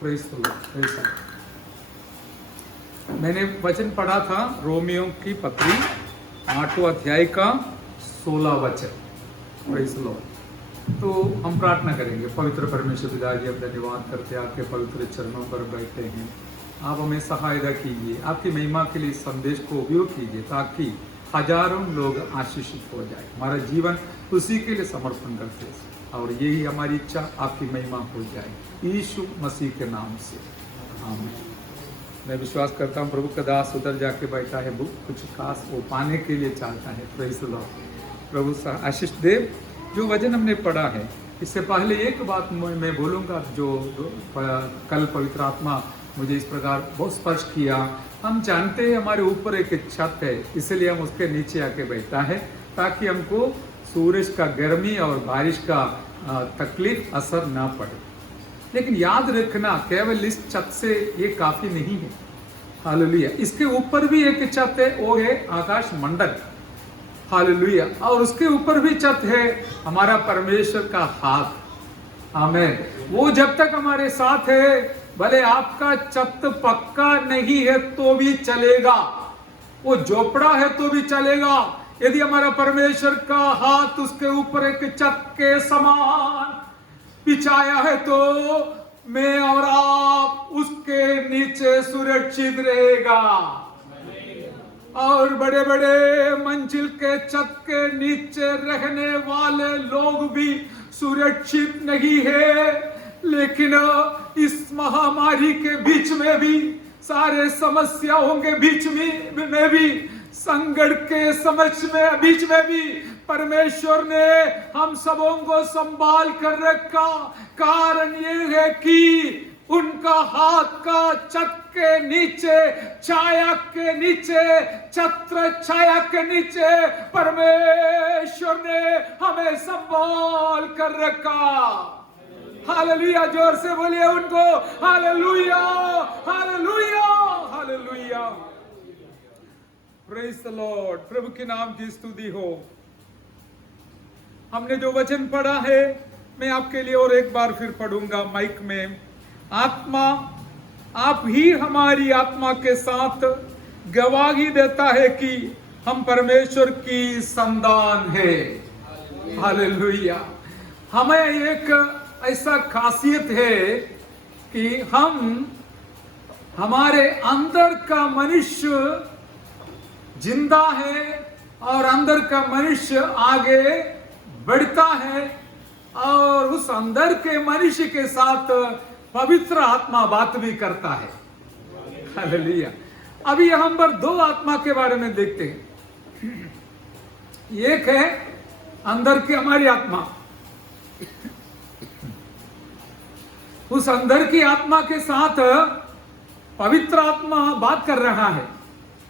Praise the Lord, praise the Lord. मैंने वचन पढ़ा था रोमियो की पत्री 8वां अध्याय का 16 वचन। Praise the Lord. तो हम प्रार्थना करेंगे। पवित्र परमेश्वर पिता जी, हम धन्यवाद करते हैं आपके पवित्र चरणों पर बैठे हैं। आप हमें सहायता कीजिए, आपकी महिमा के लिए इस संदेश को उपयोग कीजिए ताकि हजारों लोग आशीषित हो जाए। हमारा जीवन उसी के लिए समर्पण करते हैं और यही हमारी इच्छा, आपकी महिमा हो जाए यीशु मसीह के नाम से, आमीन। मैं विश्वास करता हूँ प्रभु का दास उधर जाके बैठा है, कुछ खास वो पाने के लिए चाहता है। Praise the lord. प्रभु आशीष दे। जो वचन हमने पढ़ा है, इससे पहले एक बात मैं बोलूँगा जो कल पवित्र आत्मा मुझे इस प्रकार बहुत स्पर्श किया। हम जानते हैं हमारे ऊपर एक छत है, इसलिए हम उसके नीचे आके बैठता है ताकि हमको सूरज का गर्मी और बारिश का तकलीफ असर ना पड़े। लेकिन याद रखना, केवल इस छत से ये काफी नहीं है। हालेलुया। इसके ऊपर भी एक छत है, वो है आकाश मंडल। हालेलुया। और उसके ऊपर भी छत है, हमारा परमेश्वर का हाथ। आमीन। वो जब तक हमारे साथ है, भले आपका छत पक्का नहीं है तो भी चलेगा, वो झोपड़ा है तो भी चलेगा। यदि हमारा परमेश्वर का हाथ उसके ऊपर एक छत के समान बिछाया है तो मैं और आप उसके नीचे सुरक्षित रहेगा। और बड़े बड़े मंजिल के छत के नीचे रहने वाले लोग भी सुरक्षित नहीं है। लेकिन इस महामारी के बीच में भी, सारे समस्याओं के बीच में भी, संकट के बीच में भी परमेश्वर ने हम सबों को संभाल कर रखा। कारण ये है कि उनका हाथ का छत के नीचे, छाया के नीचे, छत्र छाया के नीचे परमेश्वर ने हमें संभाल कर रखा। हालेलुया। जोर से बोलिए उनको hallelujah, hallelujah, hallelujah. Praise the lord. प्रभु के नाम की स्तुति हो। हमने जो वचन पढ़ा है, मैं आपके लिए और एक बार फिर पढ़ूंगा माइक में। आत्मा, आप ही हमारी आत्मा के साथ गवाही देता है कि हम परमेश्वर की संतान है। हालेलुया। हमें एक ऐसा खासियत है कि हमारे अंदर का मनुष्य जिंदा है और अंदर का मनुष्य आगे बढ़ता है और उस अंदर के मनुष्य के साथ पवित्र आत्मा बात भी करता है। हालेलुया। अभी हम पर दो आत्मा के बारे में देखते हैं। एक है अंदर की हमारी आत्मा, उस अंदर की आत्मा के साथ पवित्र आत्मा बात कर रहा है।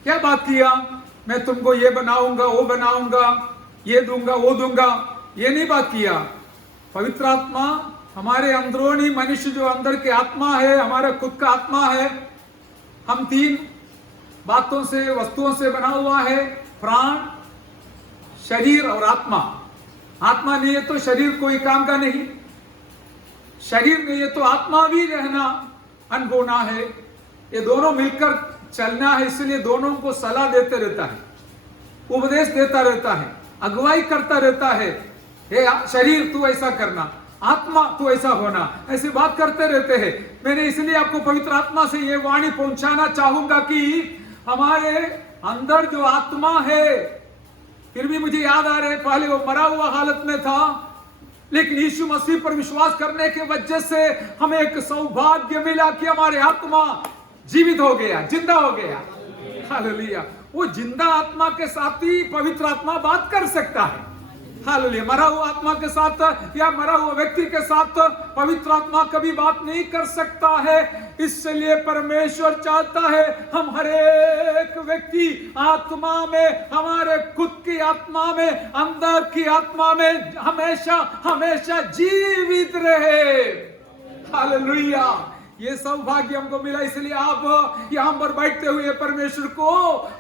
क्या बात किया? मैं तुमको ये बनाऊंगा, वो बनाऊंगा, ये दूंगा, वो दूंगा, ये नहीं बात किया। पवित्र आत्मा हमारे अंदरूनी मनुष्य जो अंदर की आत्मा है, हमारा खुद का आत्मा है। हम तीन बातों से, वस्तुओं से बना हुआ है, प्राण, शरीर और आत्मा। आत्मा नहीं है तो शरीर कोई काम का नहीं, शरीर नहीं है तो आत्मा भी रहना अनहोना है। ये दोनों मिलकर चलना है, इसलिए दोनों को सलाह देते रहता है, उपदेश देता रहता है, अगुवाई करता रहता है। हे शरीर तू ऐसा करना, आत्मा तू ऐसा होना, ऐसी बात करते रहते हैं। मैंने इसलिए आपको पवित्र आत्मा से ये वाणी पहुंचाना चाहूंगा कि हमारे अंदर जो आत्मा है, फिर भी मुझे याद आ रहा है पहले वो मरा हुआ हालत में था, लेकिन यीशु मसीह पर विश्वास करने के वजह से हमें एक सौभाग्य मिला कि हमारे आत्मा जीवित हो गया, जिंदा हो गया। हालेलुया। वो जिंदा आत्मा के साथ ही पवित्र आत्मा बात कर सकता है। हालेलुया। मरा हुआ आत्मा के साथ या मरा हुआ व्यक्ति के साथ पवित्र आत्मा कभी बात नहीं कर सकता है। इसलिए परमेश्वर चाहता है हम हर एक व्यक्ति आत्मा में, हमारे खुद की आत्मा में, अंदर की आत्मा में हमेशा हमेशा जीवित रहे। हालेलुया। ये सौभाग्य हमको मिला, इसलिए आप यहाँ पर बैठते हुए परमेश्वर को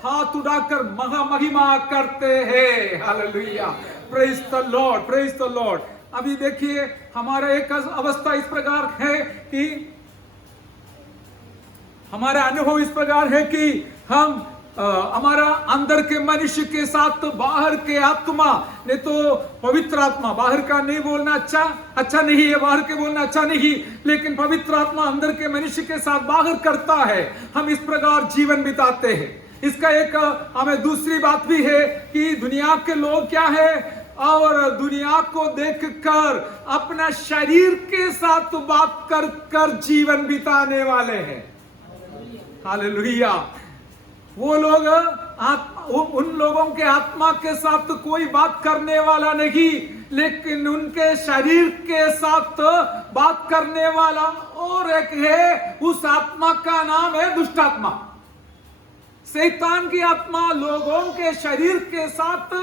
हाथ उठाकर महिमा करते हैं। Hallelujah. Praise the Lord, praise the Lord. अभी देखिए हमारा एक अवस्था इस प्रकार है कि हमारा अनुभव इस प्रकार है कि हम हमारा अंदर के मनुष्य के साथ तो बाहर के आत्मा ने तो पवित्र आत्मा, बाहर का नहीं बोलना अच्छा नहीं है, बाहर के बोलना अच्छा नहीं, लेकिन पवित्र आत्मा अंदर के मनुष्य के साथ बाहर करता है। हम इस प्रकार जीवन बिताते हैं। इसका एक हमें दूसरी बात भी है कि दुनिया के लोग क्या है, और दुनिया को देखकर अपना शरीर के साथ बात कर कर जीवन बिताने वाले हैं। हालेलुया। वो लोग उन लोगों के आत्मा के साथ तो कोई बात करने वाला नहीं, लेकिन उनके शरीर के साथ बात करने वाला और एक है। उस आत्मा का नाम है दुष्ट आत्मा। शैतान की आत्मा लोगों के शरीर के साथ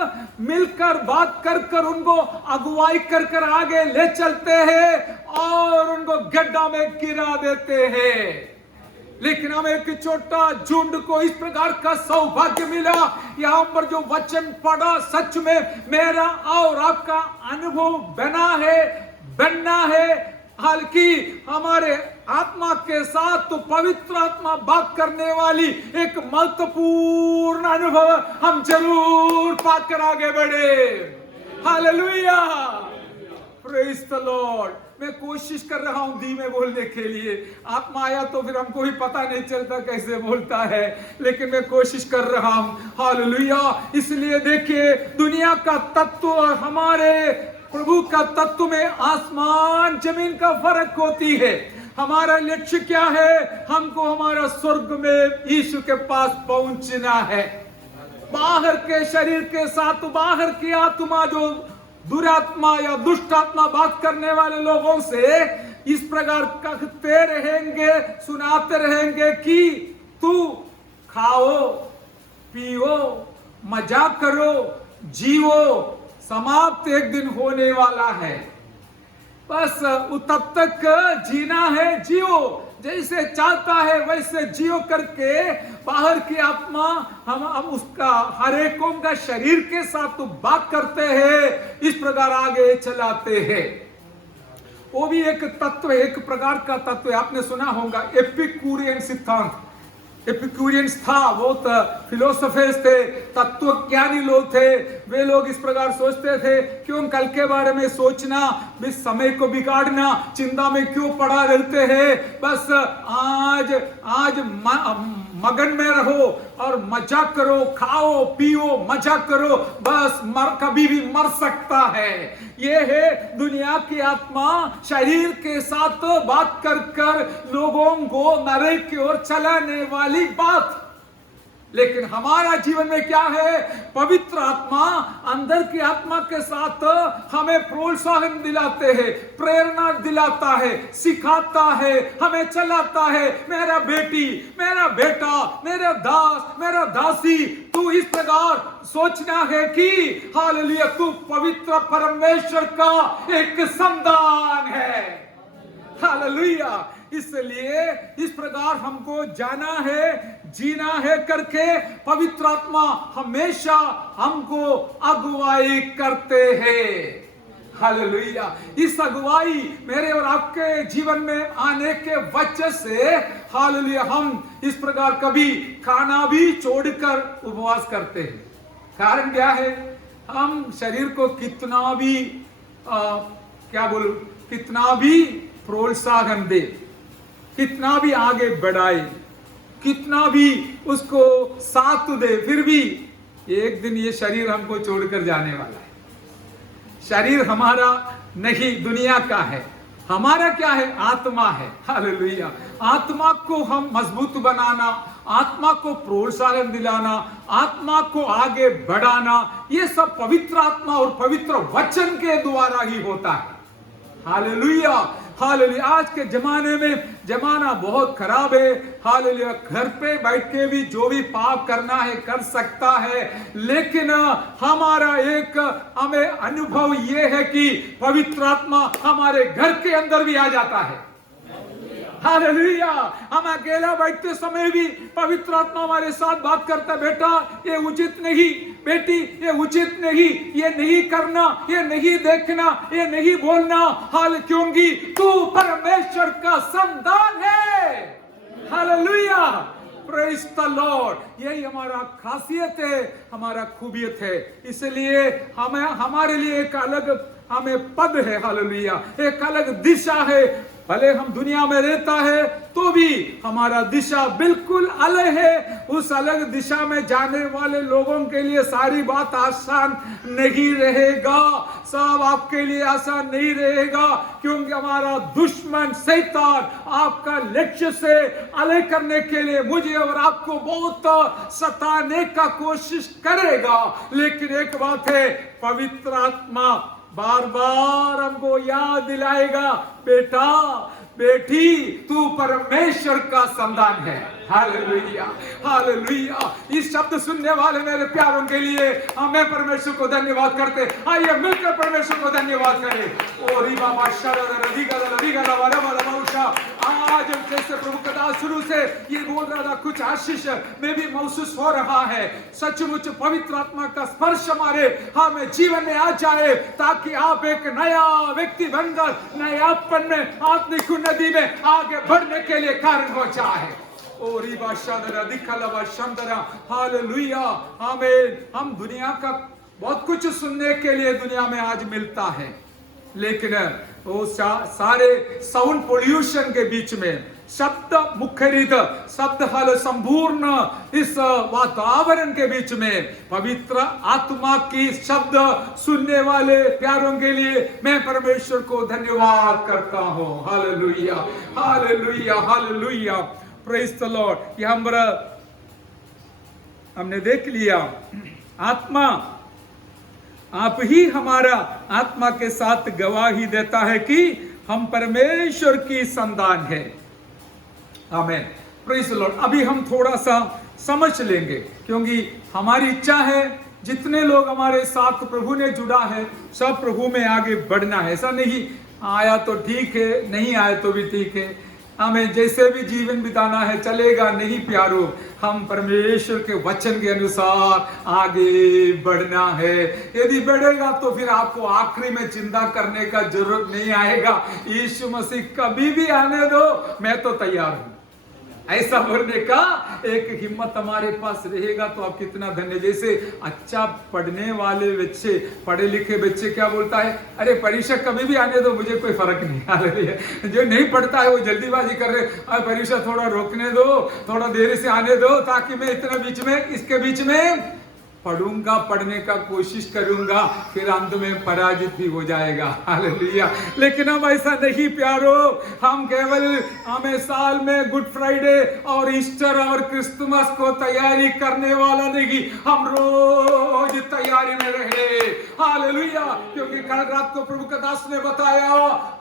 मिलकर बात कर कर उनको अगुवाई कर कर आगे ले चलते हैं और उनको गड्ढा में गिरा देते हैं। लेकिन हम एक छोटा झुंड को इस प्रकार का सौभाग्य मिला, यहां पर जो वचन पढ़ा सच में मेरा और आपका अनुभव बनना है। हालांकि हमारे आत्मा के साथ तो पवित्र आत्मा बात करने वाली एक महत्वपूर्ण अनुभव हम जरूर पाकर आगे बढ़े। Hallelujah, praise the Lord. मैं कोशिश कर रहा हूं धीमे बोलने के लिए। आत्मा आया तो फिर हमको भी पता नहीं चलता कैसे बोलता है, लेकिन मैं कोशिश कर रहा हूं। हालेलुया। इसलिए देखिए, दुनिया का तत्व और हमारे प्रभु का तत्व में आसमान जमीन का फर्क होती है। हमारा लक्ष्य क्या है? हमको हमारा स्वर्ग में यीशु के पास पहुंचना है। बाहर के शरीर के साथ बाहर की आत्मा, जो दुरात्मा या दुष्ट आत्मा बात करने वाले लोगों से इस प्रकार कहते रहेंगे, सुनाते रहेंगे कि तू खाओ, पियो, मजा करो, जियो, समाप्त एक दिन होने वाला है। बस तब तक जीना है, जियो, जैसे चाहता है वैसे जियो करके बाहर की आत्मा हम उसका हर एक का शरीर के साथ तो बात करते हैं, इस प्रकार आगे चलाते हैं। वो भी एक तत्व, एक प्रकार का तत्व है। आपने सुना होगा एपिक्यूरियन सिद्धांत। एपिक्यूरियंस था, बहुत फिलोसोफर्स थे, तत्वज्ञानी लोग थे। वे लोग इस प्रकार सोचते थे, क्यों कल के बारे में सोचना, बस समय को बिगाड़ना, चिंता में क्यों पड़ा रहते हैं। बस आज मगन में रहो और मजा करो, खाओ पियो, मजा करो, बस कभी भी मर सकता है। ये है दुनिया की आत्मा शरीर के साथ बात कर कर लोगों को नरक की ओर चलाने वाली बात। लेकिन हमारा जीवन में क्या है? पवित्र आत्मा अंदर की आत्मा के साथ हमें प्रोत्साहन दिलाते हैं, प्रेरणा दिलाता है, सिखाता है, हमें चलाता है। मेरा बेटी, मेरा बेटा, मेरा दास, मेरा दासी, तू इस प्रकार सोचना है कि हालेलुया, तू पवित्र परमेश्वर का एक संतान है। हालेलुया। इसलिए इस प्रकार हमको जाना है, जीना है करके पवित्र आत्मा हमेशा हमको अगुवाई करते हैं। हालेलुया। इस अगुवाई मेरे और आपके जीवन में आने के वजह से हालेलुया हम इस प्रकार कभी खाना भी छोड़कर उपवास करते हैं। कारण क्या है? हम शरीर को कितना भी कितना भी प्रोत्साहन दे, कितना भी आगे बढ़ाए, कितना भी उसको साथ दे, फिर भी एक दिन ये शरीर हमको छोड़कर जाने वाला है। शरीर हमारा नहीं, दुनिया का है। हमारा क्या है? आत्मा है। हालेलुया। आत्मा को हम मजबूत बनाना, आत्मा को प्रोत्साहन दिलाना, आत्मा को आगे बढ़ाना, ये सब पवित्र आत्मा और पवित्र वचन के द्वारा ही होता है। हालेलुया। हालेलुया। आज के जमाने में जमाना बहुत खराब है। हालेलुया। घर पे बैठ के भी जो भी पाप करना है कर सकता है, लेकिन हमारा एक हमें अनुभव ये है कि पवित्र आत्मा हमारे घर के अंदर भी आ जाता है। हालेलुया। हम अकेला बैठते समय भी पवित्र आत्मा हमारे साथ बात करता है, बेटा ये उचित नहीं, बेटी ये उचित नहीं, ये नहीं करना, ये नहीं देखना, ये नहीं बोलना। हाल क्योंकि तू परमेश्वर का संतान है। हालेलुया। Praise the Lord. यही हमारा खासियत है, हमारा खूबियत है। इसलिए हमारे लिए एक अलग हमें पद है, हालेलुया, एक अलग दिशा है। भले हम दुनिया में रहता है तो भी हमारा दिशा बिल्कुल अलग है। उस अलग दिशा में जाने वाले लोगों के लिए सारी बात आसान नहीं रहेगा, सब आपके लिए आसान नहीं रहेगा, क्योंकि हमारा दुश्मन शैतान आपका लक्ष्य से अलग करने के लिए मुझे और आपको बहुत सताने का कोशिश करेगा। लेकिन एक बात है, पवित्र आत्मा बार बार हमको याद दिलाएगा, बेटा बेटी तू परमेश्वर का संतान है। Hallelujah, hallelujah. इस शब्द सुनने वाले मेरे प्यारों के लिए हमें परमेश्वर को धन्यवाद करते। आइए मिलकर परमेश्वर को धन्यवाद करें। ओ री बाबा शरद रधिका रधिका वरवरवशा। आज जैसे प्रभु का दास शुरू से ये बोल रहा था, कुछ आशीष में भी महसूस हो रहा है। सचमुच पवित्र आत्मा का स्पर्श हमें जीवन में आ जाए, ताकि आप एक नया व्यक्ति बनकर नयापन में आत्मिक नदी में आगे बढ़ने के लिए कारण हो जाए। ओ रीबा शादरा दिखलवा शंदरा, हालेलुया, आमीन। हम दुनिया का बहुत कुछ सुनने के लिए दुनिया में आज मिलता है, लेकिन वो सारे साउंड पोल्यूशन के बीच में शब्द मुखरित शब्द हल संपूर्ण इस वातावरण के बीच में पवित्र आत्मा की शब्द सुनने वाले प्यारों के लिए मैं परमेश्वर को धन्यवाद करता हूँ। Hallelujah, hallelujah, hallelujah, praise the Lord. यह हमने देख लिया, आत्मा आप ही हमारा आत्मा के साथ गवाही देता है कि हम परमेश्वर की संतान है। आमीन, प्रेज द लॉर्ड। अभी हम थोड़ा सा समझ लेंगे, क्योंकि हमारी इच्छा है जितने लोग हमारे साथ प्रभु ने जुड़ा है सब प्रभु में आगे बढ़ना है। ऐसा नहीं आया तो ठीक है, नहीं आया तो भी ठीक है, हमें जैसे भी जीवन बिताना है चलेगा। नहीं प्यारो, हम परमेश्वर के वचन के अनुसार आगे बढ़ना है। यदि बढ़ेगा तो फिर आपको आखिरी में चिंता करने का जरूरत नहीं आएगा। यीशु मसीह कभी भी आने दो, मैं तो तैयार हूं, ऐसा बोलने का एक हिम्मत हमारे पास रहेगा तो आप कितना धन्य। जैसे अच्छा पढ़ने वाले बच्चे, पढ़े लिखे बच्चे क्या बोलता है, अरे परीक्षा कभी भी आने दो, मुझे कोई फर्क नहीं आ रही है। जो नहीं पढ़ता है वो जल्दीबाजी कर रहे, परीक्षा थोड़ा रोकने दो, थोड़ा देरी से आने दो, ताकि मैं इतना बीच में इसके बीच में पढ़ूंगा, पढ़ने का कोशिश करूंगा, फिर अंत में पराजित भी हो जाएगा। हालेलुया। लेकिन हम ऐसा नहीं प्यारो, हम केवल हमें साल में गुड फ्राइडे और ईस्टर और क्रिसमस को तैयारी करने वाला नहीं, हम रोज तैयारी में रहे। हालेलुया, क्योंकि कल रात को प्रभु का दास ने बताया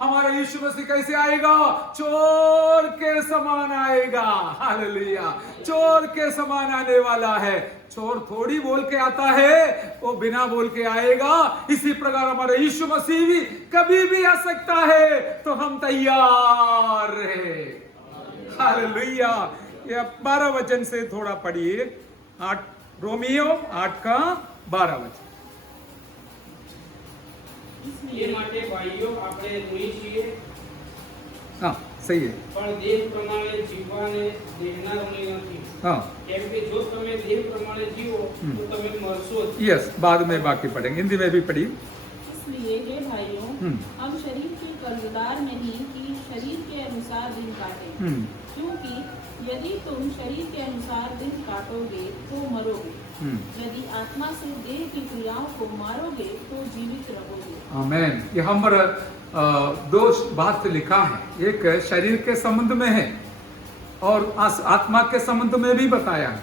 हमारा यीशु मसीह कैसे आएगा, चोर के समान आएगा। हालेलुया, चोर के समान आने वाला है। चोर थोड़ी बोल के आता है, वो बिना बोल के आएगा। इसी प्रकार हमारा यीशु मसीह भी कभी भी आ सकता है, तो हम तैयार रहे। हालेलुया। ये 12 वचन से थोड़ा पढ़िए, 8 रोमियो 8 का 12 वचन। ये माटे भाइयों આપણે રોઈ છીએ, हाँ सही है। પણ દેહ પ્રમાણે જીવવાને દેહના રમણી નથી। हाँ, કેમ કે જો તમે દેહ પ્રમાણે જીવો તો તમે મરશો જ। यस, बाद में बाकी पढ़ेंगे, हिंदी में भी पढ़ी। इसलिए हे भाइयों, हम शरीर के कर्जदार नहीं कि शरीर के अनुसार दिन काटें, क्योंकि यदि तुम शरीर के अनुसार दिन काटोगे तो मरोगे, यदि आत्मा से देह की क्रियाओं को मारोगे तो जीवित रहोगे। आमीन। यहाँ पर दो बात लिखा है, एक शरीर के संबंध में है और आत्मा के संबंध में भी बताया है।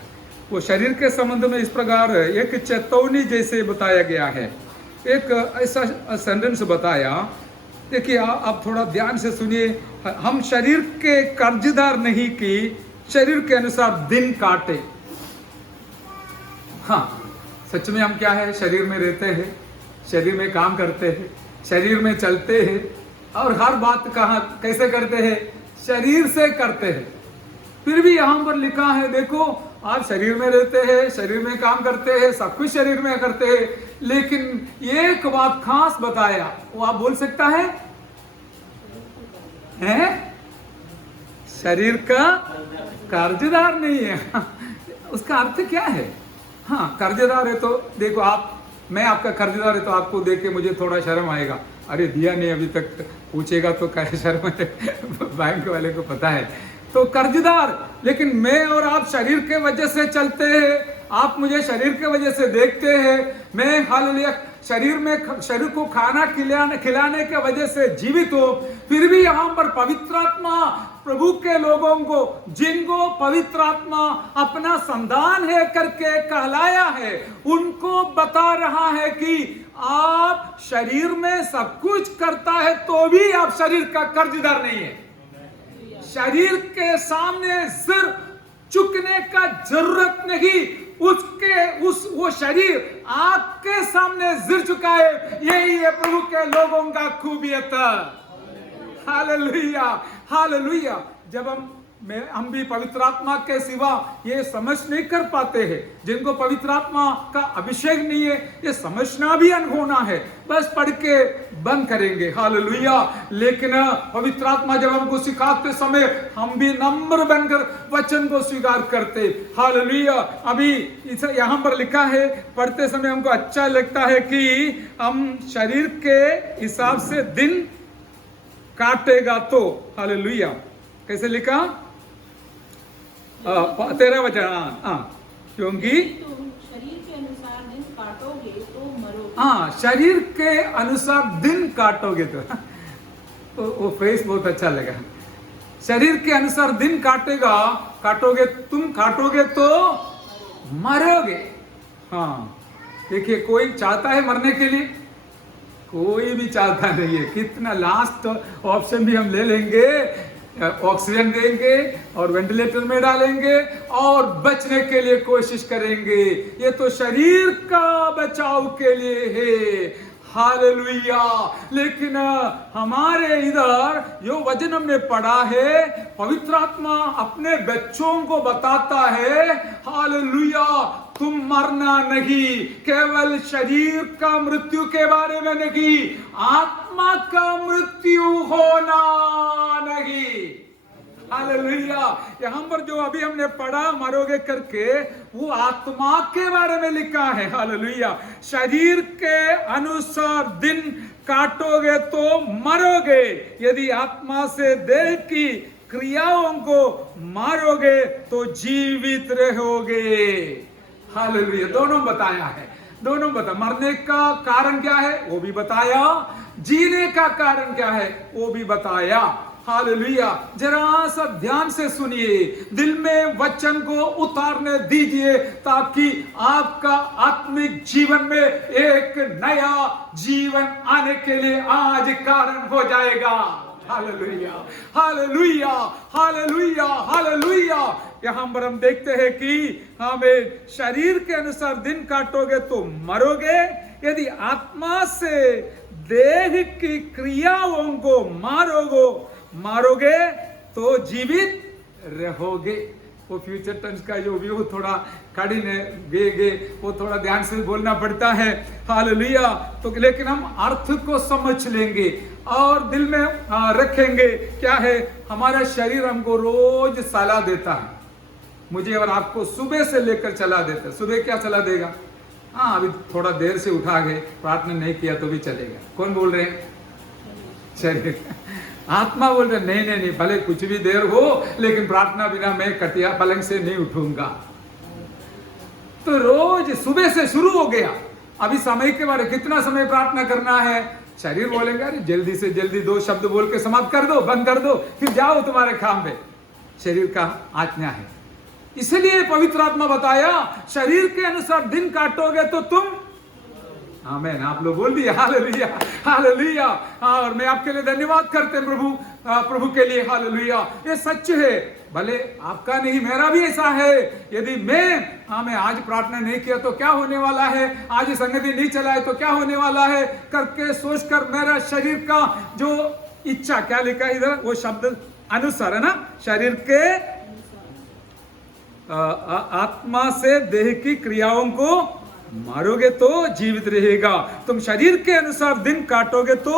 वो शरीर के संबंध में इस प्रकार एक चेतावनी जैसे बताया गया है, एक ऐसा सेंटेंस बताया। देखिए आप थोड़ा ध्यान से सुनिए, हम शरीर के कर्जदार नहीं कि शरीर के अनुसार दिन काटे। हाँ, सच में हम क्या है, शरीर में रहते हैं, शरीर में काम करते हैं, शरीर में चलते हैं, और हर बात कहाँ कैसे करते हैं, शरीर से करते हैं। फिर भी यहाँ पर लिखा है, देखो आप शरीर में रहते हैं, शरीर में काम करते हैं, सब कुछ शरीर में करते हैं, लेकिन एक बात खास बताया, वो आप बोल सकता है? शरीर का कर्जदार नहीं है। उसका अर्थ क्या है? हाँ, कर्जदार है तो देखो आप, मैं आपका कर्जदार है तो आपको देख के मुझे थोड़ा शर्म आएगा, अरे दिया नहीं अभी तक, पूछेगा तो क्या शर्म है, बैंक वाले को पता है। तो कर्जदार, लेकिन मैं और आप शरीर के वजह से चलते हैं, आप मुझे शरीर के वजह से देखते हैं, मैं हालेलुया शरीर को खाना खिलाने के वजह से जीवित हो, फिर भी यहाँ पर पवित्र आत्मा प्रभु के लोगों को, जिनको पवित्र आत्मा अपना संतान है करके कहलाया है, उनको बता रहा है कि आप शरीर में सब कुछ करता है तो भी आप शरीर का कर्जदार नहीं है। शरीर के सामने सिर झुकने का जरूरत नहीं, वो शरीर आपके सामने सिर झुकाए, यही है प्रभु के लोगों का खूबियत। Hallelujah, hallelujah. जब हम भी पवित्र आत्मा के सिवा ये समझ नहीं कर पाते हैं, जिनको पवित्र आत्मा का अभिषेक नहीं है, ये समझना भी अनहोना है, बस पढ़ के बंद करेंगे। हालेलुया। लेकिन पवित्र आत्मा जब हमको सिखाते समय हम भी नम्र बनकर वचन को स्वीकार करते। हालेलुया। अभी यहाँ पर लिखा है, पढ़ते समय हमको अच्छा लगता है कि हम शरीर के हिसाब से दिन काटेगा तो। हालेलुया। कैसे लिखा? 13 वचन। क्योंकि तुम शरीर के अनुसार दिन काटोगे तो मरोगे। हाँ, शरीर के अनुसार दिन काटोगे तो वो फ्रेज बहुत अच्छा लगा। शरीर के अनुसार दिन काटोगे, तुम काटोगे तो मरोगे। हाँ, देखिए, कोई चाहता है मरने के लिए? कोई भी चाहता नहीं है। कितना लास्ट ऑप्शन भी हम ले लेंगे, ऑक्सीजन देंगे और वेंटिलेटर में डालेंगे और बचने के लिए कोशिश करेंगे। ये तो शरीर का बचाव के लिए है। हालेलुया। लेकिन हमारे इधर जो वचन हमने पढ़ा है, पवित्र आत्मा अपने बच्चों को बताता है, हालेलुया, तुम मरना नहीं, केवल शरीर का मृत्यु के बारे में नहीं, आत्मा का मृत्यु होना नहीं। हालेलुया। यहाँ पर जो अभी हमने पढ़ा मरोगे करके, वो आत्मा के बारे में लिखा है। हालेलुया। शरीर के अनुसार दिन काटोगे तो मरोगे, यदि आत्मा से देह की क्रियाओं को मारोगे तो जीवित रहोगे। हालेलुया। दोनों बताया है, दोनों बता। मरने का कारण क्या है वो भी बताया, जीने का कारण क्या है वो भी बताया। हालेलुया। जरा सा ध्यान से सुनिए, दिल में वचन को उतारने दीजिए, ताकि आपका आत्मिक जीवन में एक नया जीवन आने के लिए आज कारण हो जाएगा। Hallelujah, hallelujah, hallelujah, hallelujah. यहाँ पर हम देखते हैं कि हमें शरीर के अनुसार दिन काटोगे तो मरोगे, यदि आत्मा से देह की क्रियाओं को मारोगे तो जीवित रहोगे। वो फ्यूचर टेंस का जो व्यू थोड़ा कठिन है, गे वो थोड़ा ध्यान से बोलना पड़ता है। हालेलुया। तो लेकिन हम अर्थ को समझ लेंगे और दिल में रखेंगे। क्या है? हमारा शरीर हमको रोज सलाह देता है, मुझे और आपको सुबह से लेकर चला देता है। सुबह क्या सलाह देगा? हाँ, अभी थोड़ा देर से उठा गए, प्रार्थना नहीं किया तो भी चलेगा। कौन बोल रहे हैं? शरीर। आत्मा बोल रहे नहीं नहीं नहीं, भले कुछ भी देर हो, लेकिन प्रार्थना बिना मैं कटिया पलंग से नहीं उठूंगा। तो रोज सुबह से शुरू हो गया। अभी समय के बारे, कितना समय प्रार्थना करना है? शरीर बोलेगा अरे जल्दी से जल्दी 2 शब्द बोल के समाप्त कर दो, बंद कर दो, फिर जाओ तुम्हारे काम पे। शरीर का आज्ञा है। इसलिए पवित्र आत्मा बताया, शरीर के अनुसार दिन काटोगे तो तुम, आमीन, आप लोग बोल दिए हालेलुया, हालेलुया। और मैं आपके लिए धन्यवाद करते हैं प्रभु के लिए। हालेलुया। ये सच है, भले आपका नहीं मेरा भी ऐसा है। यदि मैं आज प्रार्थना नहीं किया तो क्या होने वाला है, आज संगति नहीं चलाए तो क्या होने वाला है करके सोचकर मेरा शरीर का जो इच्छा, क्या लिखा है इधर वो शब्द अनुसार है ना, शरीर के आत्मा से देह की क्रियाओं को मारोगे तो जीवित रहेगा। तुम शरीर के अनुसार दिन काटोगे तो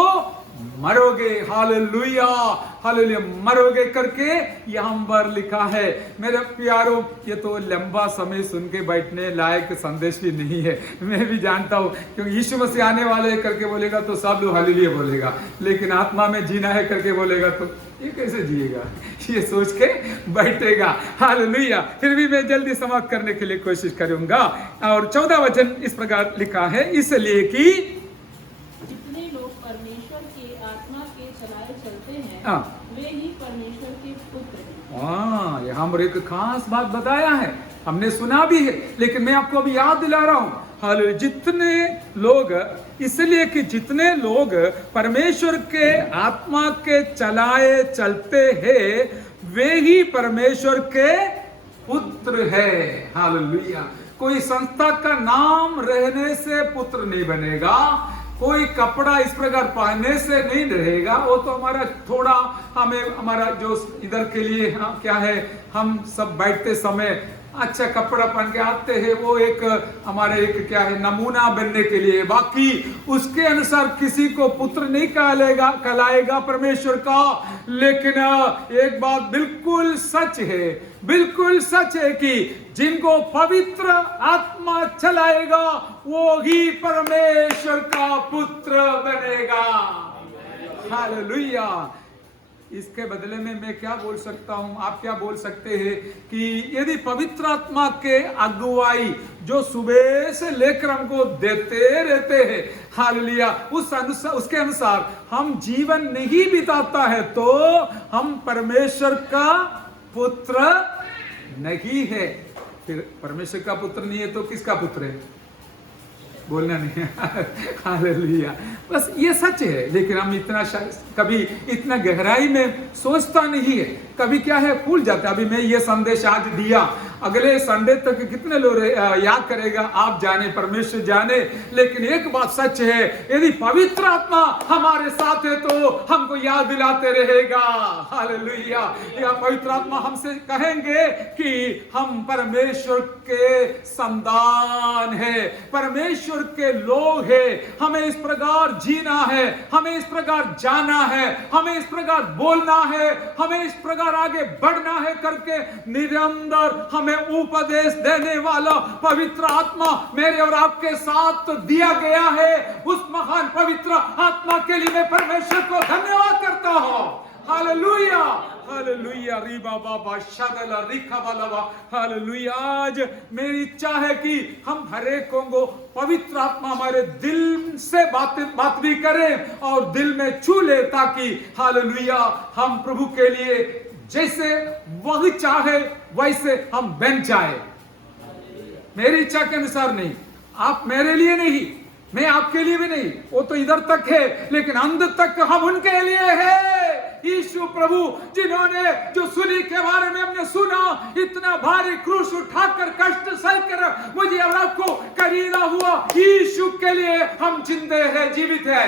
मरोगे। हालेलुया, हालेलुया, मरोगे करके यहाँ पर लिखा है। मेरे प्यारों, ये तो लंबा समय सुन के बैठने लायक संदेश भी नहीं है, मैं भी जानता हूँ, क्योंकि यीशु मसीह आने वाले करके बोलेगा तो सब लोग हालेलुया बोलेगा, लेकिन आत्मा में जीना है करके बोलेगा तो ये कैसे जिएगा, ये सोच के बैठेगा। हालेलुया। फिर भी मैं जल्दी समाप्त करने के लिए कोशिश करूंगा। और 14 वचन इस प्रकार लिखा है, इसलिए कि जितने लोग परमेश्वर के आत्मा के चलाए चलते हैं हाँ। वे ही परमेश्वर के पुत्र हैं। हाँ, यहाँ पर एक खास बात बताया है, हमने सुना भी है, लेकिन मैं आपको अभी याद दिला रहा हूँ। हालेलुया। जितने लोग, इसलिए कि जितने लोग परमेश्वर के आत्मा के चलाए चलते हैं वे ही परमेश्वर के पुत्र है। हालेलुया। कोई संस्था का नाम रहने से पुत्र नहीं बनेगा, कोई कपड़ा इस प्रकार पहनने से नहीं रहेगा, वो तो हमारा थोड़ा, हमें हमारा जो इधर के लिए क्या है, हम सब बैठते समय अच्छा कपड़ा पहन के आते हैं, वो एक हमारे एक क्या है, नमूना बनने के लिए, बाकी उसके अनुसार किसी को पुत्र नहीं कहलाएगा परमेश्वर का। लेकिन एक बात बिल्कुल सच है, बिल्कुल सच है कि जिनको पवित्र आत्मा चलाएगा वो ही परमेश्वर का पुत्र बनेगा। हालेलुया। इसके बदले में मैं क्या बोल सकता हूं, आप क्या बोल सकते हैं कि यदि पवित्र आत्मा के अगुवाई जो सुबह से लेकर हमको देते रहते हैं, हालेलुया, उसके अनुसार हम जीवन नहीं बिताता है तो हम परमेश्वर का पुत्र नहीं है। फिर परमेश्वर का पुत्र नहीं है तो किसका पुत्र है? बोलना नहीं। हालेलुया। बस ये सच है, लेकिन हम इतना कभी इतना गहराई में सोचता नहीं है, कभी क्या है भूल जाता है। अभी मैं ये संदेश आज दिया, अगले संडे तक कितने लोग याद करेगा आप जाने, परमेश्वर जाने। लेकिन एक बात सच है, यदि पवित्र आत्मा हमारे साथ है तो हमको याद दिलाते रहेगा। हालेलुया। या पवित्र आत्मा हमसे कहेंगे कि हम परमेश्वर के संतान है, परमेश्वर के लोग है, हमें इस प्रकार जीना है, हमें इस प्रकार जाना है, हमें इस प्रकार बोलना है, हमें इस प्रकार आगे बढ़ना है करके निरंतर हमें उपदेश देने वाला पवित्र आत्मा मेरे और आपके साथ दिया गया है। उस महान पवित्र आत्मा के लिए मैं परमेश्वर को धन्यवाद करता हूं। Hallelujah, hallelujah. रीबा बाबा शगला रिखा बालावा। हालेलुया। आज मेरी इच्छा है कि हम हर एक को पवित्र आत्मा हमारे दिल से बात भी करें और दिल में छू ले, ताकि हालेलुया हम प्रभु के लिए जैसे वह चाहे वैसे हम बन जाए। मेरी इच्छा के अनुसार नहीं, आप मेरे लिए नहीं, मैं आपके लिए भी नहीं, वो तो इधर तक है, लेकिन अंत तक हम उनके लिए है। यीशु प्रभु जिन्होंने जो सूली के बारे में हमने सुना, इतना भारी क्रूस उठाकर कष्ट सहकर मुझे और आपको खरीदा हुआ यीशु के लिए हम जिंदे हैं, जीवित है,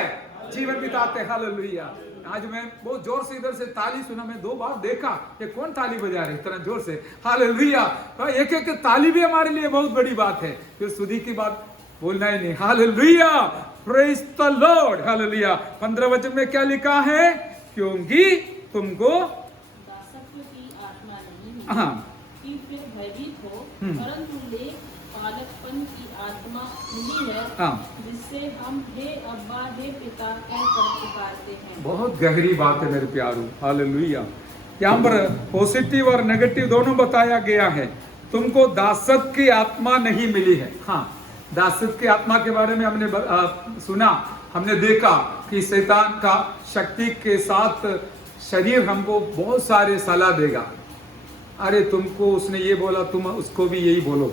जीवन बिताते। हालेलुया। आज मैं बहुत जोर से इधर से ताली सुना, मैं 2 बार देखा ये कौन ताली बजा रहे इतना जोर से। हालेलुया। एक एक ताली भी हमारे लिए बहुत बड़ी बात है, फिर सुधी की बात बोलना ही नहीं। Hallelujah, praise the Lord. Hallelujah. 15 वचन में क्या लिखा है? क्योंकि तुमको दासत्व की आत्मा नहीं मिली कि फिर भयभीत हो, परंतु लेख बालकपन की आत्मा मिली है, जिससे हम हे अब्बा हे पिता कहकर पुकारते हैं। बहुत गहरी बात है मेरे प्यारों। हालेलुया। यहाँ पर पॉजिटिव और नेगेटिव दोनों बताया गया है। तुमको दासत्व की आत्मा नहीं मिली है। हाँ, दासत्व की आत्मा के बारे में हमने सुना, हमने देखा कि शैतान का शक्ति के साथ शरीर हमको बहुत सारे सलाह देगा। अरे तुमको उसने ये बोला, तुम उसको भी यही बोलो,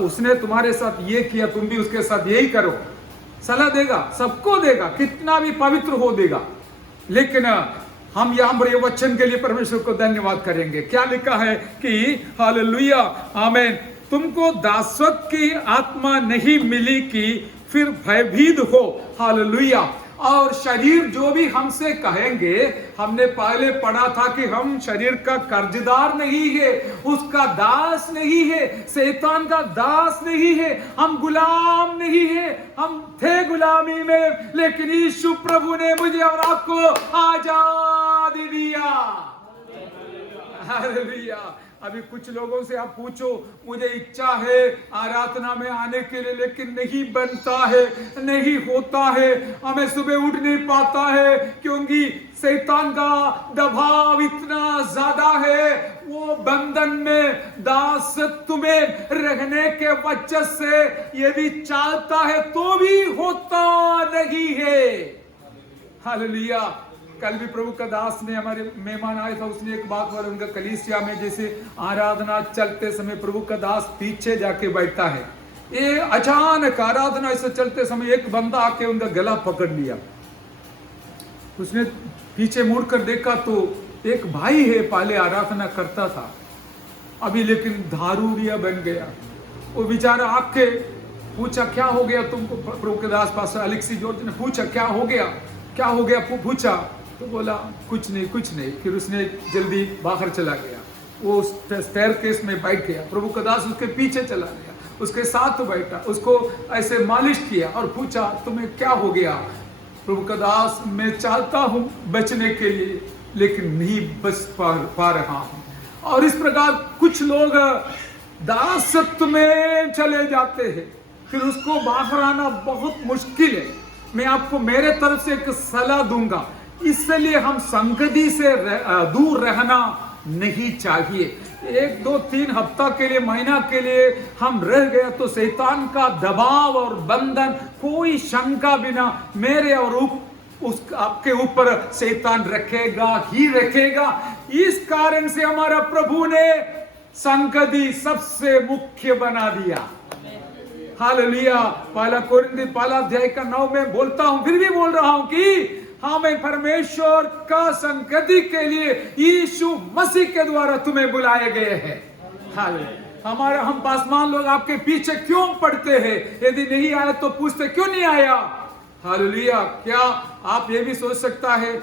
उसने तुम्हारे साथ ये किया, तुम भी उसके साथ यही करो। सलाह देगा, सबको देगा, कितना भी पवित्र हो देगा। लेकिन हम यहाँ पर ये वचन के लिए परमेश्वर को धन्यवाद करेंगे। क्या लिखा है कि हालेलुया, आमीन, तुमको दासत्व की आत्मा नहीं मिली कि फिर भयभीत हो। हालेलुया। और शरीर जो भी हमसे कहेंगे, हमने पहले पढ़ा था कि हम शरीर का कर्जदार नहीं है, उसका दास नहीं है, शैतान का दास नहीं है, हम गुलाम नहीं है। हम थे गुलामी में, लेकिन यीशु प्रभु ने मुझे और आपको आजादी दिया। हालेलुया। अभी कुछ लोगों से आप पूछो, मुझे इच्छा है आराधना में आने के लिए, लेकिन नहीं बनता है, नहीं होता है, हमें सुबह उठ नहीं पाता है, क्योंकि शैतान का दबाव इतना ज्यादा है। वो बंधन में, दासत्व में रहने के वजह से यदि चाहता है तो भी होता नहीं है। हालेलुया। कल भी प्रभु का दास ने, हमारे मेहमान आए था, उसने एक बात बोला, उनका कलीसिया में जैसे आराधना चलते समय प्रभु का दास पीछे जाके बैठता है, ये अचानक आराधना ऐसे चलते समय एक बंदा आके उनका गला पकड़ लिया। उसने पीछे मुड़कर देखा तो एक भाई है, पहले आराधना करता था, अभी लेकिन दारूडिया बन गया। वो बेचारा आके पूछा, क्या हो गया तुमको? प्रभु के दास पास अलेक्सी जॉर्ज ने पूछा, क्या हो गया, क्या हो गया? पूछा तो बोला, कुछ नहीं, कुछ नहीं। फिर उसने जल्दी बाहर चला गया, वो स्टेयरकेस में बैठ गया। प्रभु का दास उसके पीछे चला गया, उसके साथ बैठा, उसको ऐसे मालिश किया और पूछा, तुम्हें क्या हो गया? प्रभु का दास, मैं चाहता हूं बचने के लिए, लेकिन नहीं बच पा रहा हूं। और इस प्रकार कुछ लोग दासत्व में चले जाते हैं, फिर उसको बाहर आना बहुत मुश्किल है। मैं आपको मेरे तरफ से एक सलाह दूंगा, इसलिए हम संगति से दूर रहना नहीं चाहिए। 1, 2, 3 हफ्ता के लिए, महीना के लिए हम रह गए तो शैतान का दबाव और बंधन, कोई शंका बिना मेरे और आपके ऊपर शैतान रखेगा ही रखेगा। इस कारण से हमारा प्रभु ने संगति सबसे मुख्य बना दिया। हालेलुया। पहला कोरिन्थी पहला अध्याय का 9 में बोलता हूं, फिर भी बोल रहा हूं कि हमें परमेश्वर का संगति के लिए यीशु मसीह के द्वारा तुम्हें बुलाए गए हैं। हालेलुया। हम पासवान लोग आपके पीछे क्यों पड़ते हैं? यदि नहीं आए तो पूछते, क्यों नहीं आया? हालेलुया। क्या आप ये भी सोच सकता है,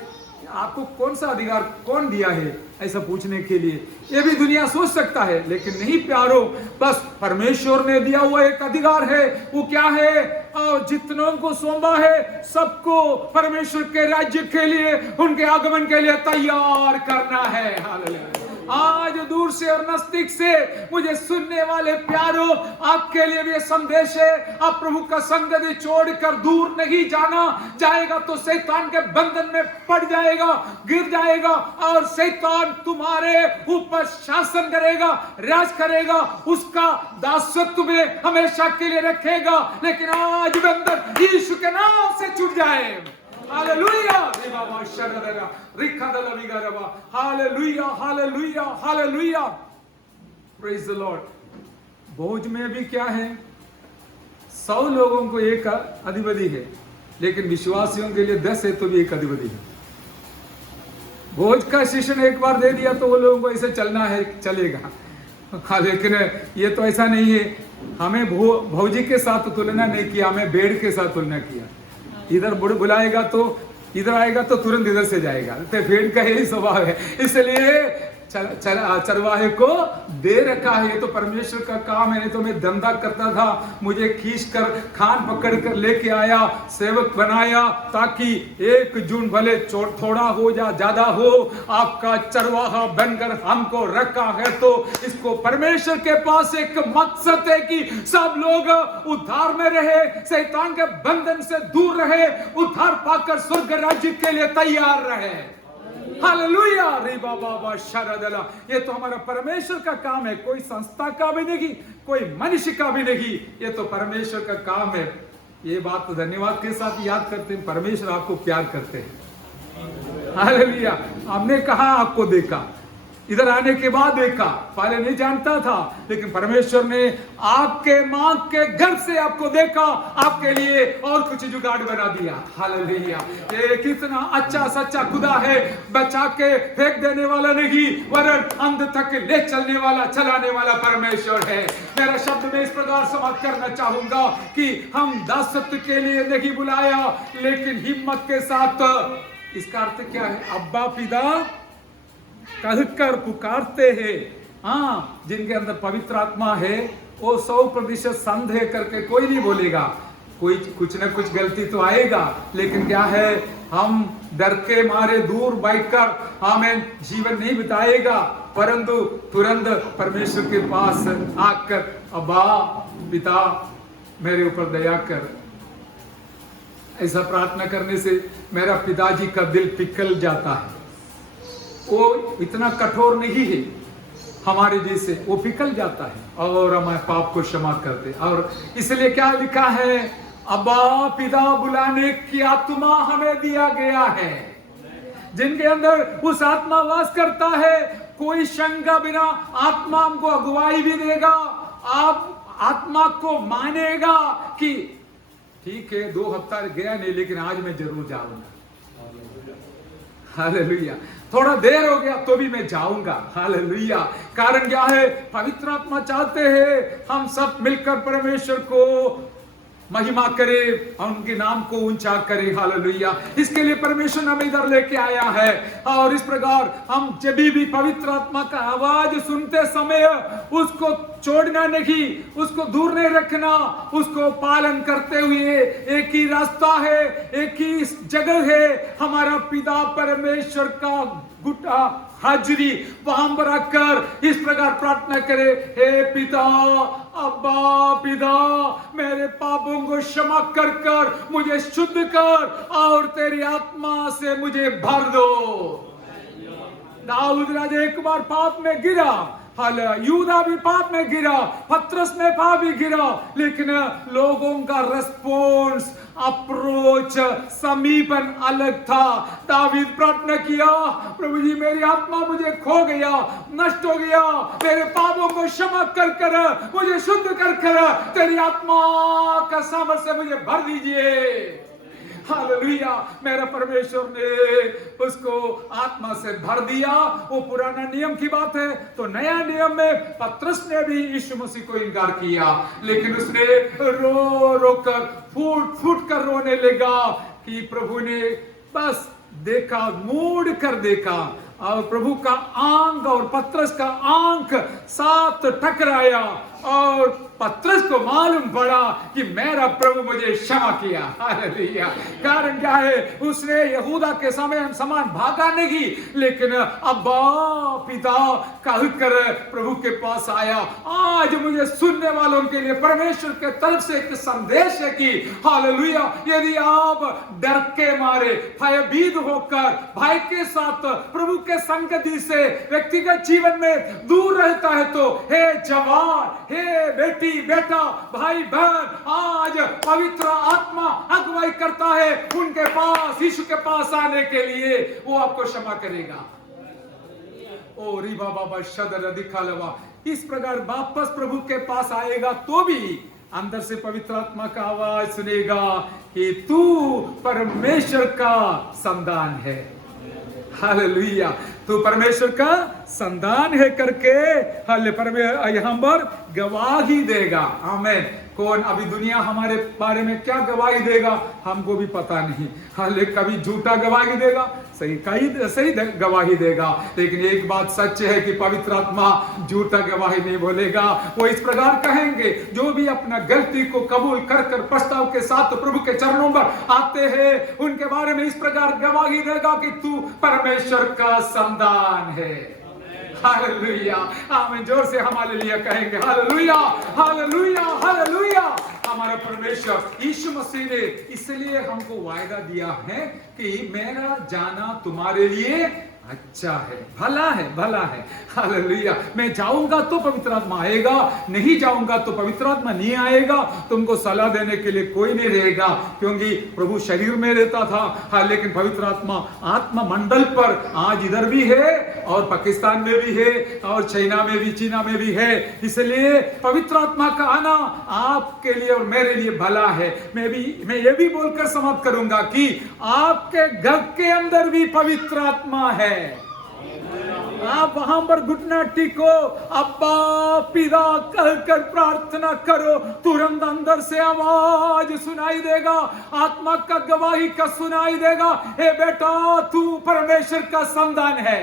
आपको कौन सा अधिकार कौन दिया है ऐसा पूछने के लिए? ये भी दुनिया सोच सकता है, लेकिन नहीं प्यारो, बस परमेश्वर ने दिया हुआ एक अधिकार है। वो क्या है? और जितनों को सौंपा है, सबको परमेश्वर के राज्य के लिए, उनके आगमन के लिए तैयार करना है। हालेलुया। आज दूर से और नजदीक से मुझे सुनने वाले प्यारो, आपके लिए भी संदेश है, आप प्रभु का संगति छोड़कर दूर नहीं जाना। जाएगा तो शैतान के बंधन में पड़ जाएगा, गिर जाएगा, और शैतान तुम्हारे ऊपर शासन करेगा, राज करेगा, उसका दासत्व में हमेशा के लिए रखेगा। लेकिन आज बंधन यीशु के नाम से छूट जाए। Hallelujah. Hallelujah, hallelujah, hallelujah. Praise the lord. भोज में भी क्या है? 100 लोगों को एक अधिपति है, लेकिन विश्वासियों के लिए 10 है तो भी एक अधिपति है। भोज का शिक्षण एक बार दे दिया तो वो लोगों को ऐसे चलना है, चलेगा। हाँ, लेकिन ये तो ऐसा नहीं है। हमें भौजी के साथ तुलना नहीं किया, हमें भेड़ के साथ तुलना किया। इधर बुलाएगा तो इधर आएगा तो तुरंत इधर से जाएगा, तो भेड़ का यही स्वभाव है। इसलिए चरवाहे को दे रखा है। ये तो परमेश्वर का काम है। नहीं तो मैं धंधा करता था, मुझे खींच कर खान पकड़ कर लेके आया, सेवक बनाया, ताकि 1 जून भले थोड़ा हो या ज्यादा हो, आपका चरवाहा बनकर हमको रखा है। तो इसको परमेश्वर के पास एक मकसद है कि सब लोग उद्धार में रहे, शैतान के बंधन से दूर रहे, उद्धार पाकर स्वर्ग राज्य के लिए तैयार रहे। हालेलुया। रे बाबा शरदला। ये तो हमारा परमेश्वर का काम है, कोई संस्था का भी नहीं, कोई मनुष्य का भी नहीं, ये तो परमेश्वर का काम है। ये बात तो धन्यवाद के साथ याद करते हैं, परमेश्वर आपको प्यार करते हैं। हालेलुया। हमने कहा आपको देखा, इधर आने के बाद देखा, पहले नहीं जानता था, लेकिन परमेश्वर ने आपके मां के गर्भ से आपको देखा, आपके लिए और कुछ जुगाड़ बना दिया। हालेलुया। ये कितना अच्छा सच्चा खुदा है, बचा के फेंक देने वाला नहीं, वरन अंत तक ले चलने वाला, चलाने वाला परमेश्वर है। मेरा शब्द में इस प्रकार समाप्त करना चाहूंगा कि हम दासत्व के लिए नहीं बुलाया, लेकिन हिम्मत के साथ। इसका अर्थ क्या है? अब्बा पिता कहकर पुकारते हैं। हाँ, जिनके अंदर पवित्र आत्मा है वो 100% संदेह करके कोई नहीं बोलेगा, कोई कुछ न कुछ गलती तो आएगा, लेकिन क्या है, हम डर के मारे दूर बैठकर हमें जीवन नहीं बिताएगा, परंतु तुरंत परमेश्वर के पास आकर अब्बा पिता मेरे ऊपर दया कर। ऐसा प्रार्थना करने से मेरा पिताजी का दिल पिघल जाता है। वो इतना कठोर नहीं है हमारे जैसे, वो पिघल जाता है और हमारे पाप को क्षमा करते। और इसलिए क्या लिखा है, अब्बा पिता बुलाने की आत्मा हमें दिया गया है। जिनके अंदर उस आत्मा वास करता है, कोई शंका बिना आत्मा हमको अगुवाई भी देगा। आप आत्मा को मानेगा कि ठीक है 2 हफ्ता गया नहीं, लेकिन आज मैं जरूर जाऊंगा। हालेलुया। थोड़ा देर हो गया तो भी मैं जाऊंगा। हालेलुया। कारण क्या है, पवित्र आत्मा चाहते हैं हम सब मिलकर परमेश्वर को महिमा करे और उनके नाम को ऊंचा करे। हालेलुया। इसके लिए परमेश्वर हमें इधर लेके आया है। और इस प्रकार हम जब भी पवित्र आत्मा का आवाज सुनते समय उसको छोड़ना नहीं, उसको दूर नहीं रखना, उसको पालन करते हुए एक ही रास्ता है, एक ही जगह है, हमारा पिता परमेश्वर का गुटा हाजिरी वहां पर आकर इस प्रकार प्रार्थना करे, हे पिता, अब्बा पिता, मेरे पापों को क्षमा कर कर मुझे शुद्ध कर और तेरी आत्मा से मुझे भर दो। दाऊद राजा एक बार पाप में गिरा, यूदा भी पाप में गिरा, पत्रस में पाप भी गिरा, लेकिन लोगों का रेस्पॉन्स, अप्रोच, समीपन अलग था। दावीद प्रार्थना किया, प्रभु जी मेरी आत्मा मुझे खो गया, नष्ट हो गया, मेरे पापों को क्षमा कर कर मुझे शुद्ध कर कर तेरी आत्मा का सामर्थ्य से मुझे भर दीजिए। हालेलुया। मेरा परमेश्वर ने उसको आत्मा से भर दिया। वो पुराना नियम की बात है। तो नया नियम में पत्रस ने भी यीशु मसीह को इनकार किया, लेकिन उसने रो रो कर फूट फूट कर रोने लगा कि प्रभु ने बस देखा, मूड कर देखा, और प्रभु का आंख और पत्रस का आंख साथ टकराया और पत्रस को मालूम पड़ा कि मेरा प्रभु मुझे क्षमा किया। हालेलुया। कारण क्या है, उसने यहूदा के समान भागा नहीं, लेकिन अब्बा पिता कहकर प्रभु के पास आया। आज मुझे सुनने वालों के लिए परमेश्वर के तरफ से एक संदेश है कि हालेलुया, यदि आप डर के मारे भयभीत होकर भय के साथ प्रभु के संगति से व्यक्तिगत जीवन में दूर रहता है, तो हे जवान, हे बेटी, बेटा, भाई बहन, आज पवित्र आत्मा अगुवाई करता है उनके पास, यीशु के पास आने के लिए। वो आपको क्षमा करेगा। ओ री बाबा शदर दिखालवा। इस प्रकार वापस प्रभु के पास आएगा तो भी अंदर से पवित्र आत्मा का आवाज सुनेगा कि तू परमेश्वर का संतान है। हालेलुया। तू परमेश्वर का संतान है करके यहाँ पर गवाही देगा। आमीन। कौन? अभी दुनिया हमारे बारे में क्या गवाही देगा हमको भी पता नहीं। हाले कभी झूठा गवाही देगा, सही गवाही देगा, लेकिन एक बात सच है कि पवित्र आत्मा झूठा गवाही नहीं बोलेगा। वो इस प्रकार कहेंगे, जो भी अपना गलती को कबूल कर कर पछताव के साथ प्रभु के चरणों पर आते हैं, उनके बारे में इस प्रकार गवाही देगा कि तू परमेश्वर का संतान है। हालेलुया। आमीन। जोर से हम हालेलुया कहेंगे। Hallelujah, hallelujah, hallelujah. हमारा परमेश्वर यीशु मसीह ने इसलिए हमको वायदा दिया है कि मेरा जाना तुम्हारे लिए अच्छा है, भला है, भला है। हालेलुया। मैं जाऊंगा तो पवित्र आत्मा आएगा, नहीं जाऊंगा तो पवित्र आत्मा नहीं आएगा। तुमको सलाह देने के लिए कोई नहीं रहेगा, क्योंकि प्रभु शरीर में रहता था। हाँ, लेकिन पवित्र आत्मा आत्मा मंडल पर आज इधर भी है और पाकिस्तान में भी है और चाइना में भी, चीना में भी है। इसलिए पवित्र आत्मा का आना आपके लिए और मेरे लिए भला है। मैं ये भी बोलकर समाप्त करूंगा कि आपके घर के अंदर भी पवित्र आत्मा है। आप वहां पर घुटना टेको, अब्बा पिता कहकर प्रार्थना करो, तुरंत अंदर से आवाज सुनाई देगा, आत्मा का गवाही का सुनाई देगा, हे बेटा तू परमेश्वर का संतान है,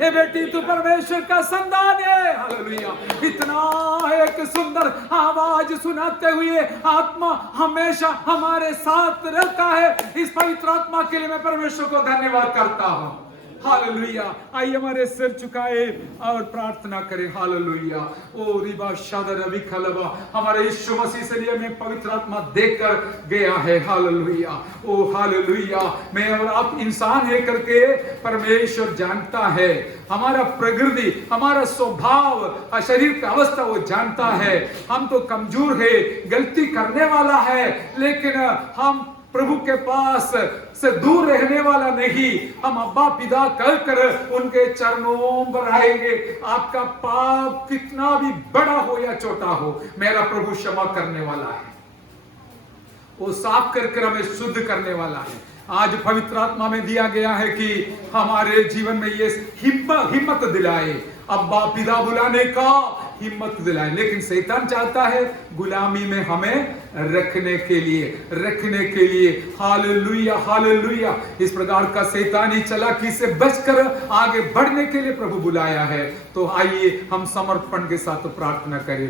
हे बेटी तू परमेश्वर का संतान है। हालेलुया। इतना एक सुंदर आवाज सुनाते हुए आत्मा हमेशा हमारे साथ रहता है। इस पवित्र आत्मा के लिए मैं परमेश्वर को धन्यवाद करता हूं। हालेलुया। आइए हमारे सिर झुकाए और प्रार्थना करें। हालेलुया। ओ रिबा शादर रवि खलबा, हमारे यीशु मसीह से लिए मैं पवित्र आत्मा देकर गया है। हालेलुया। ओ हालेलुया। मैं और आप इंसान है करके परमेश्वर जानता है, हमारा प्रकृति, हमारा स्वभाव, शरीर का अवस्था वो जानता है। हम तो कमजोर है, गलती करने वाला है, लेकिन हम प्रभु के पास से दूर रहने वाला नहीं। हम अब्बा पिता कहकर उनके चरणों पर आएंगे। आपका पाप कितना भी बड़ा हो या छोटा हो, मेरा प्रभु क्षमा करने वाला है, वो साफ करके हमें शुद्ध करने वाला है। आज पवित्र आत्मा में दिया गया है कि हमारे जीवन में ये हिम्मत दिलाए, अब्बा पिता बुलाने का हिम्मत दिलाए। लेकिन शैतान चाहता है गुलामी में हमें रखने के लिए। Hallelujah, hallelujah. इस प्रकार का शैतानी चालाकी से बचकर आगे बढ़ने के लिए प्रभु बुलाया है। तो आइए हम समर्पण के साथ प्रार्थना करें।